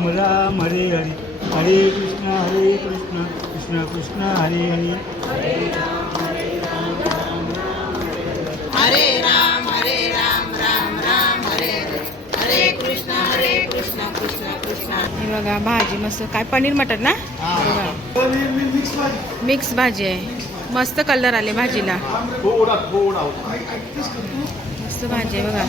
राम राम हरे हरे. हरे कृष्ण हरे कृष्ण कृष्ण कृष्ण हरे हरे. हरे राम हरे राम राम राम हरे हरे. हरे कृष्ण हरे कृष्ण कृष्ण कृष्ण. बघा भाजी मस्त. काय पनीर मटर ना? बघा. मिक्स भाजी आहे. मस्त कलर आले भाजीला. मस्त भाजी आहे बघा.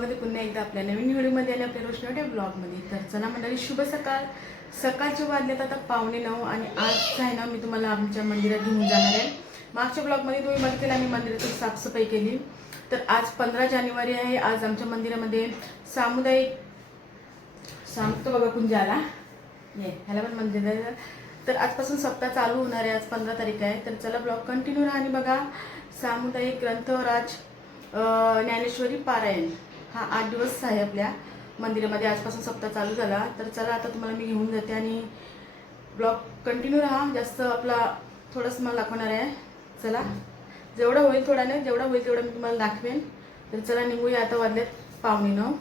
स्वागत आहे पुन्हा एकदा आपल्या नवीन व्हिडिओमध्ये आले आपल्या रोशनाटे ब्लॉगमध्ये. तर चला मंडळी शुभ सकाळ. सकाळचे वाजलेत आता पावणे नऊ आणि आज आहे ना मी तुम्हाला आमच्या मंदिरात घेऊन जाणार आहे. मागच्या ब्लॉगमध्ये तुम्ही बघतील आम्ही मंदिराची साफसफाई केली. तर आज पंधरा जानेवारी आहे. आज आमच्या मंदिरामध्ये सामुदायिक सांगतो बघा कुंजाला. ये ह्याला पण मंदिर तर आजपासून सप्ताह चालू होणार आहे. आज पंधरा तारीख आहे. तर चला ब्लॉग कंटिन्यू राहा आणि बघा सामुदायिक ग्रंथराज ज्ञानेश्वरी पारायण. हा आठ दिवस आहे आपल्या मंदिरामध्ये. आजपासून सप्ताह चालू झाला. तर चला आता तुम्हाला मी घेऊन जाते आणि ब्लॉग कंटिन्यू राहा. जास्त आपला थोडंसं मला दाखवणार आहे. चला. जेवढं होईल थोडा नाही जेवढं होईल तेवढं मी तुम्हाला दाखवेन. तर चला निघूया आता वाजलेत पावणे नऊ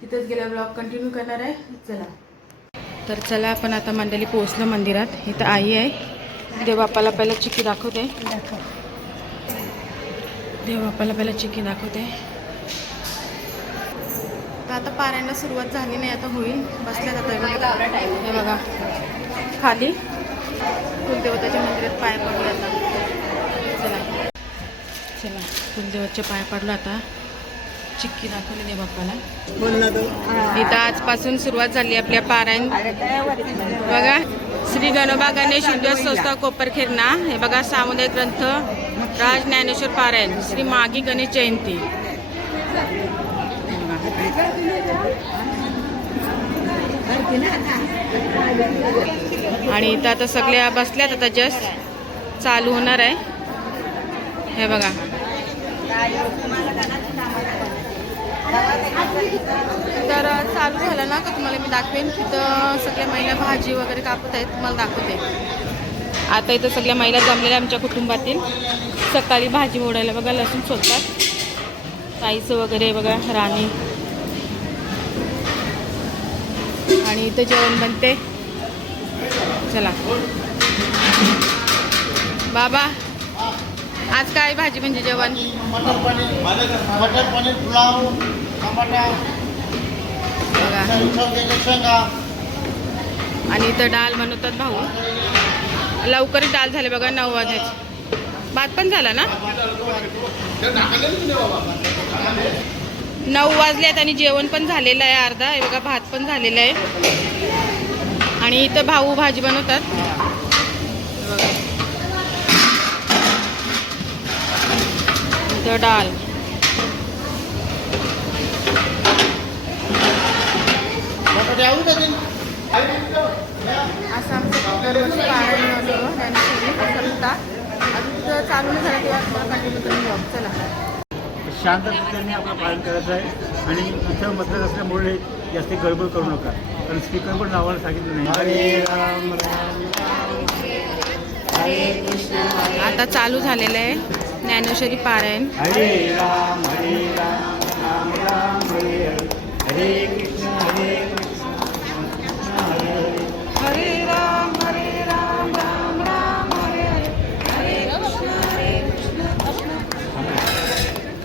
तिथेच गेल्या ब्लॉग कंटिन्यू करणार आहे. चला. तर चला आपण आता मंडळी पोहोचलो मंदिरात. इथं आई आहे. देवबापाला पहिला चिक्की दाखवते. देवबापाला पहिला चिक्की दाखवते. आता पारायणला सुरुवात झाली नाही आता होईल. बसल्यात आता हे बघा खाली. कुलदेवताच्या मंदिरात पाय पडले आता. चला. चला पाय पडलो आता. चिक्की दाखवली देवबापाला इथं आजपासून सुरुवात झाली आपल्या पारायण. बघा श्री गणोबा गणेश विद्या संस्था कोपरखेरणा हे बघा सामुदायिक ग्रंथ राज ज्ञानेश्वर पारायण. श्री मागी गणेश जयंती. आणि इथं आता सगळ्या बसल्यात आता जस्ट चालू होणार आहे. हे बघा. तर चालू झालं ना तर तुम्हाला मी दाखवेन तिथं सगळ्या महिला भाजी वगैरे कापत आहेत तुम्हाला दाखवते. आता इथं सगळ्या महिला जमलेल्या आमच्या कुटुंबातील. सकाळी भाजी मोडायला बघा लसूण सोडतात ताईचं वगैरे बघा राणी. आणि इथं जेवण बनते. चला. बाबा आज काय भाजी म्हणजे जेवण? मटर पनीर मटर पनीर पुलाव बघा. आणि इथं डाळ बनवतात भाऊ. लवकरच डाळ झाले बघा नऊ वाजायची. भात पण झाला ना? नऊ वाजलेत आणि जेवण पण झालेलं आहे अर्धा. हे बघा भात पण झालेला आहे. आणि इथं भाऊ भाजी बनवतात. हे. इथं ते? असं आमचं अजून तिथं चालू नाही झालं तेव्हा कंटिन्यू करून चला शांततेने आपलं पालन करायचं आहे. आणि इथं मतदार असल्यामुळे जास्त गडबड करू नका. कारण स्पीकर पण लावायला सांगितलं नाही. हरे राम राम आता चालू झालेलं आहे ज्ञानेश्वरी पारायण.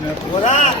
कृष्ण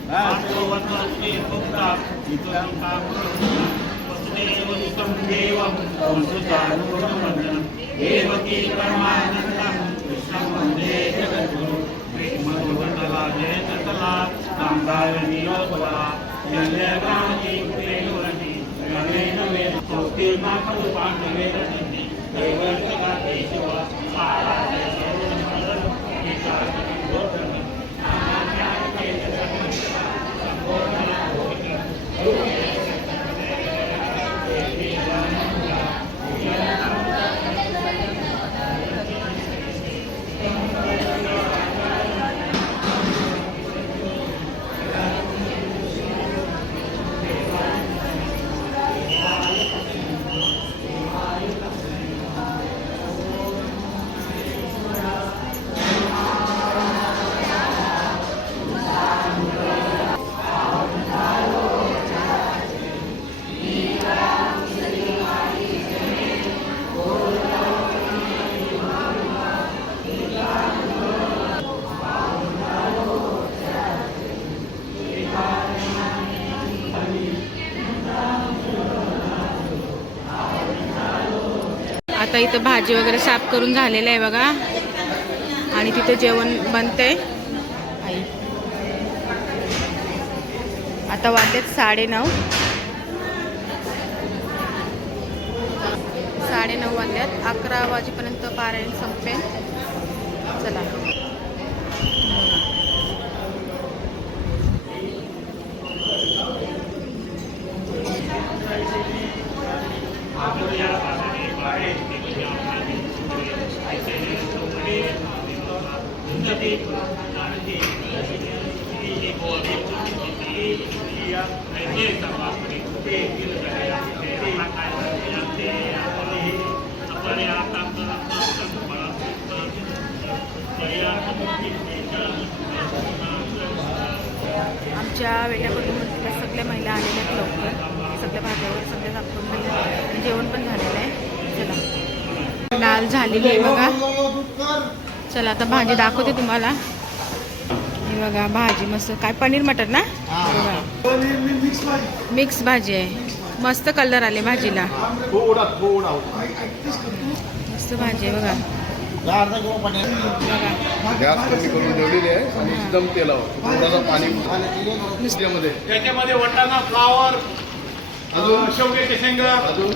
మానవ వర్గానికి ముక్త విగ్రహం కాకుండా వసుదేవయుతం దేవం వంశుతానుగుణవందనం దేవకీ పరమానందం కృష్ణం వందే జగద్గురు సారా आता इथं भाजी वगैरे साफ करून झालेलं आहे बघा. आणि तिथं जेवण बनतंय. आई. आता वाजलेत साडेनऊ. साडेनऊ वाजल्यात अकरा वाजेपर्यंत पारायण संपेल. चला. आमच्या वेट्याकडून सगळ्या महिला आलेल्या आहेत लवकर. सगळ्या भाज्या वगैरे सगळ्या दाखवून दिल्या आणि जेवण पण झालेलं आहे. चला. डाळ झालेली आहे बघा. चला आता भाजी दाखवते तुम्हाला. हे बघा भाजी मस्त. काय पनीर मटर ना. मिक्स भाजी आहे. मस्त कलर आले भाजीला. मस्त भाजी आहे बघा. अर्धा किलो गॅस कमी करून ठेवलेली आहे आणि एकदम तेलावर थोडासा पाणी नुसत्यामध्ये त्याच्यामध्ये वाटाणा फ्लावर अजून? शेवग्याचे शेंग अजून?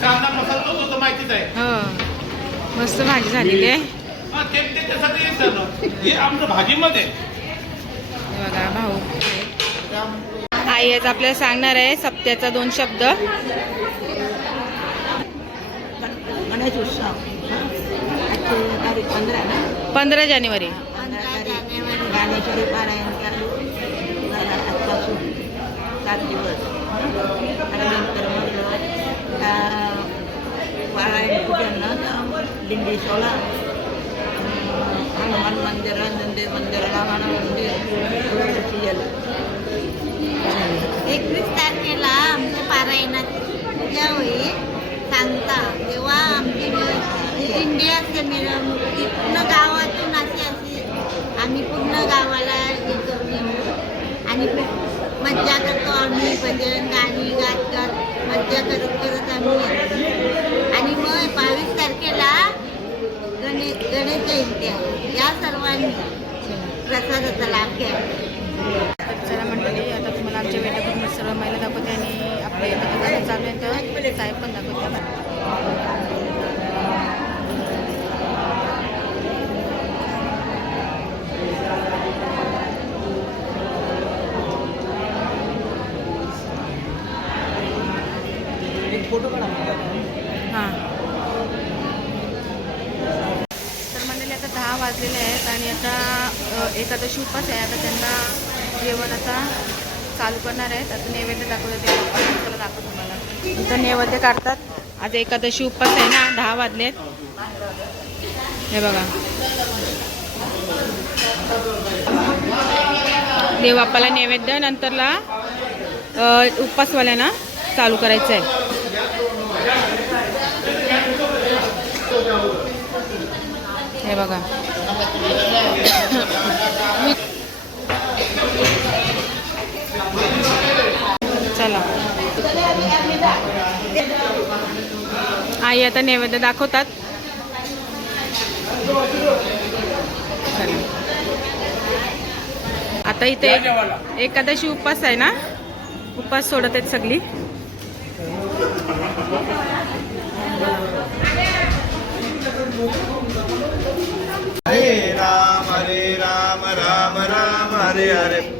कांदा मसाला तो तर माहितीच आहे. हो. मस्त भाजी झालेली आहे. ते त्याच्यासाठी. हे आमचं भाजीमध्ये. हे बघा भाऊ. आई आज आपल्याला सांगणार आहे सप्त्याचा दोन शब्द. गणेश उत्सव. पंधरा जानेवारी. ज्ञानेश्वरी पारायण चालू. आजपासून सात दिवस. आणि नंतर मग पारायण पूजन दिंडी सोळा हनुमान मंदिर नंदे मंदिर रावण मंदिर. एकवीस तारखेला आमच्या पारायणाची पूजा होईल. सांगता तेव्हा आमची आमच्या मिरवणुकी पूर्ण गावातून अशी अशी आम्ही पूर्ण गावाला आणि खूप मज्जा करतो आम्ही भजन गाणी गात गात मज्जा करत करत आम्ही आणि मग बावीस तारखेला गणेश गणेश जयंती आहे. या सर्वांनी प्रसादाचा लाभ घ्या. तर चला मंडळी आता तुम्हाला आमच्या वेटाकडून सर्व महिला दाखवते आणि आपल्या इथे चालू आहे तर साहेब पण दाखवते हां तर मंडळी आता दहा वाजलेले आहेत आणि आता अ, एकादशी उपास आहे आता त्यांना जेवण आता चालू करणार आहेत आता नैवेद्य दाखवतात ते त्याला दाखवतो तुम्हाला ते काढतात. आज एकादशी उपास आहे ना दहा वाजलेत हे बघा. देवापाला नैवेद्य नंतरला उपवासवाल्यांना चालू करायचं आहे हे बघा चला आई आता नैवेद्य दाखवतात. आता इथे एक- एकादशी उपास आहे ना? उपास सोडत आहेत सगळी. हरे राम हरे राम राम राम हरे हरे.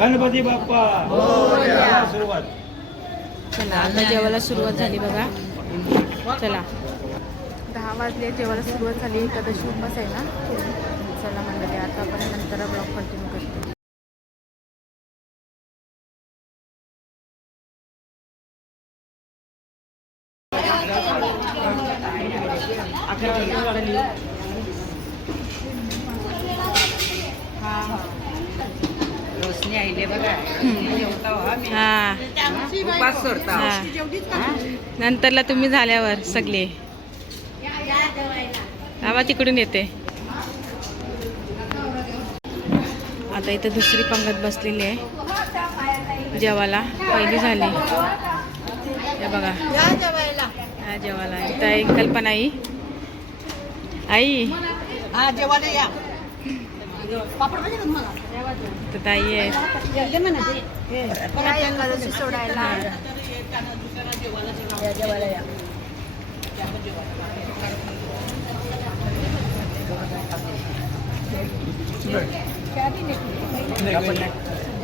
गणपती बाप्पा. सुरुवात. चला आता जेवायला सुरुवात झाली बघा. चला. दहा वाजले जेवायला सुरुवात झाली. एकादशी उपास आहे ना? चला मंडळी आता आपण नंतर ब्लॉग कंटिन्यू करतो रोशनी आईले बघा हा. नंतरला तुम्ही झाल्यावर सगळे. आवा तिकडून येते. आता इथे दुसरी पंगत बसलेली आहे. जेवाला पहिली झाली. हे बघा. हा जेवाला इथं एक कल्पना आई आई. हा जेवायला या. तर ताई आहे सोडायला.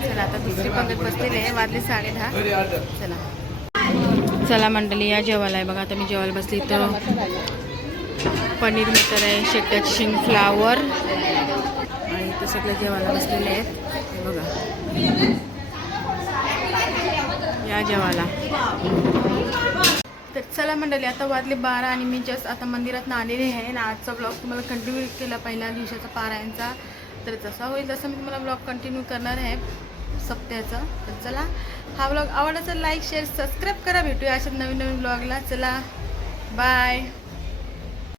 चला आता दुसरी पंगत बसलेली आहे वाजले साडे दहा. चला. चला मंडळी या जेवायला आहे. बघा आता मी जेवायला बसली तर पनीर मटर आहे शेट्याची शिंग फ्लावर. आणि सगळे जेवायला बसलेले आहेत. बघा. या जेवायला. तर चला मंडळी आता वाजले बारा आणि मी जस्ट आता मंदिरात आलेले आहे आणि आजचा ब्लॉग तुम्हाला कंटिन्यू केला पहिल्या दिवसाचा पारायणचा. तर जसा होईल तसं मी तुम्हाला ब्लॉग कंटिन्यू करणार आहे सप्त्याचा. तर चला हा ब्लॉग आवडला तर लाईक शेअर सबस्क्राईब करा. भेटूया अशा नवीन नवीन ब्लॉगला चला बाय